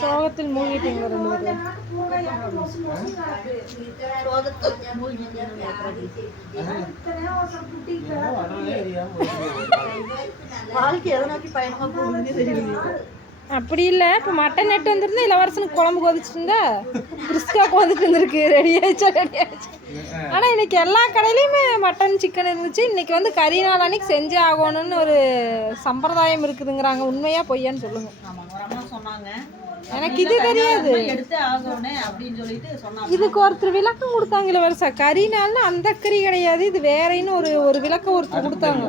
சோகத்தில் மூழ்கிட்டீங்களா ரெண்டு பேரும்? அப்படி இல்லை, இப்போ மட்டன் நெட்டு வந்துருந்தா இளவரசனுக்கு குழம்பு கொதிச்சுட்டு இருந்தா பிரிஸ்கா கொதிட்டு இருந்திருக்கு. ரெடி ஆயிடுச்சா? ரெடி ஆயிடுச்சு. ஆனால் இன்னைக்கு எல்லா கடையிலையுமே மட்டன் சிக்கன் இருந்துச்சு. இன்னைக்கு வந்து கறி நாள் அன்னைக்கு செஞ்சே ஆகணும்னு ஒரு சம்பிரதாயம் இருக்குதுங்கிறாங்க. உண்மையா பொய்யான்னு சொல்லுங்க. எனக்கு இது தெரியாது. இதுக்கு ஒருத்தர் விளக்கம் கொடுத்தாங்க இளவரசா. கறி நாள்னு அந்த கறி கிடையாது, இது வேறன்னு ஒரு விளக்கம் ஒருத்தர் கொடுத்தாங்க.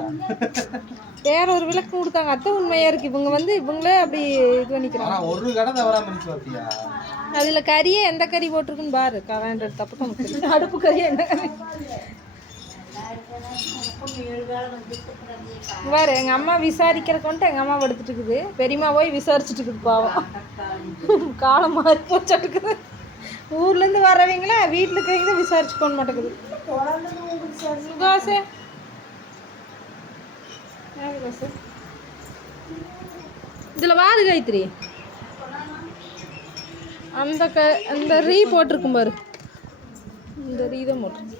வேற ஒரு விளக்கம் கொடுத்தாங்க. அதான் உண்மையா இருக்கு. இவங்க வந்து இவங்களே அப்படி இது பண்ணிக்கிறாங்க. அதுல கறியே எந்த கறி போட்டிருக்குன்னு பாரு. வேண்டது தப்பு தான். அடுப்பு கறி என்ன பாரு. எங்க அம்மா விசாரிக்கிறதுக்கு எங்க அம்மா படுத்துட்டு இருக்குது. பெரியம்மா போய் விசாரிச்சுட்டு இருக்குது. பாவம், காலம் மாறி போச்சா இருக்குது. ஊர்ல இருந்து வரவங்கள வீட்டுல இருக்கிறவங்க விசாரிச்சு போக மாட்டேங்குது. சுகாசே இதில் வாரு காயத்ரி. அந்த ரீ போட்டிருக்கும் பாரு. இந்த ரீ தான் போட்டிருக்கு.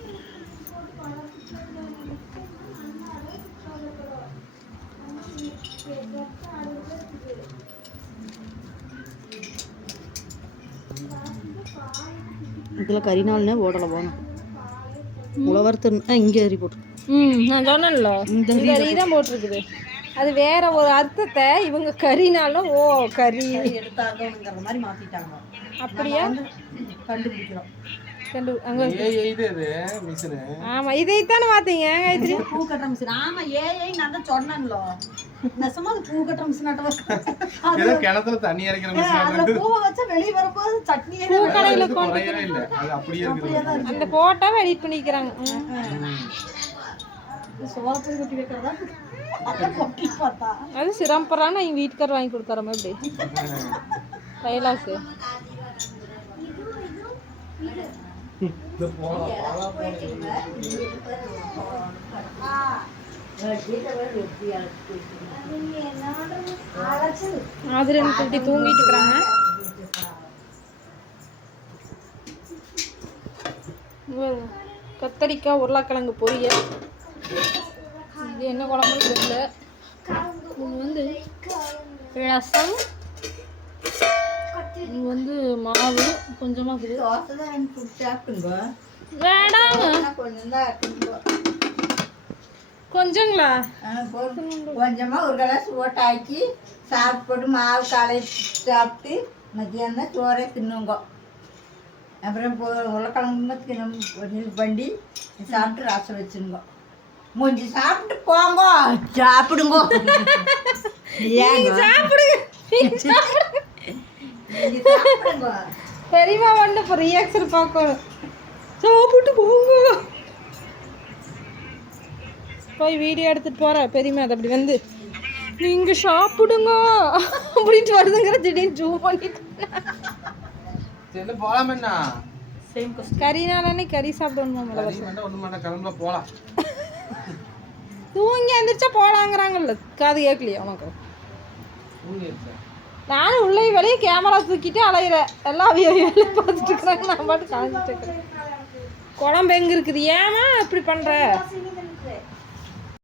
இதில் கறிநாள்னே ஓடலை போகணும். உழவர்த்து இங்கே ரீ போட்டு. நான் சொன்னேன்ல, இந்த ரீ தான் போட்டிருக்குது. அது வேற ஒரு அர்த்தத்தை இவங்க கறினாலும் ஓ கறி எடுத்தாங்கிற மாதிரி மாற்றிட்டாங்க. அப்படியா? கண்டுபிடிக்கிறோம். ஆமா, இதைத்தானே மாத்தீங்க காயத்ரி? பூ கட்டுற மிஷின். ஆமா, ஏஐ நான் தான் சொன்னேன்ல. நெசமா அது பூ கட்டுற மிஷின். ஏதோ கிணத்துல தண்ணி இறக்கிற மிஷின். அந்த பூவை வச்சா வெளிய வரப்போது சட்னியே பூ கடையில கொண்டு இல்ல, அது அப்படியே இருக்கு. அந்த போட்டோவை எடிட் பண்ணிக்கிறாங்க. சோளத்தை கொட்டி வைக்கிறதா கொட்டி பார்த்தா அது சிரமப்படுறாங்க. எங்கள் வீட்டுக்காரர் வாங்கி கொடுத்தாரமா இப்படி டைலாக்கு. அது ரெண்டு குட்டி தூங்கிட்டு இருக்கிறாங்க. கத்தரிக்காய் உருளைக்கிழங்கு பொரியல். இது என்ன குழம்புன்னு தெரியல. இது வந்து ரசம், இது வந்து மாவு கொஞ்சமாக இருக்குது. வேடாங்க கொஞ்சங்களா? கொஞ்சமா ஒரு கிளாஸ் ஓட்டை ஆக்கி சாப்பிட்டு போட்டு மாவு காலையை சாப்பிட்டு மத்தியானம் சோறே தின்னுங்க. அப்புறம் உருளைக்கிழங்கு தின்னு பண்ணி சாப்பிட்டு ரசம் வச்சுருங்க. மூஞ்சி சாப்பிட்டு போங்க. சாப்பிடுங்க. பெரியமா வந்து இப்போ ரியாக்ஷன் பார்க்கணும். சாப்பிட்டு போங்க. போய் வீடியோ எடுத்துட்டு போற பெரியமா. அது அப்படி வந்து நீங்க சாப்பிடுங்க அப்படின்ட்டு வருதுங்கிற திடீர்னு ஜூம் பண்ணிட்டு. கறி நாளானே கறி சாப்பிடணும். போலாம். தூங்கி எந்திரிச்சா போலாங்கிறாங்கல்ல. காது கேட்கலையா உனக்கு? நானும் உள்ளே வெளியே கேமரா தூக்கிட்டு அலையிறேன். எல்லாம் வேலையை பார்த்துட்டு இருக்கிறாங்க. நான் பாட்டு காஞ்சிட்டு இருக்கிறேன். குழம்பு எங்கே இருக்குது? ஏமா இப்படி பண்ணுற?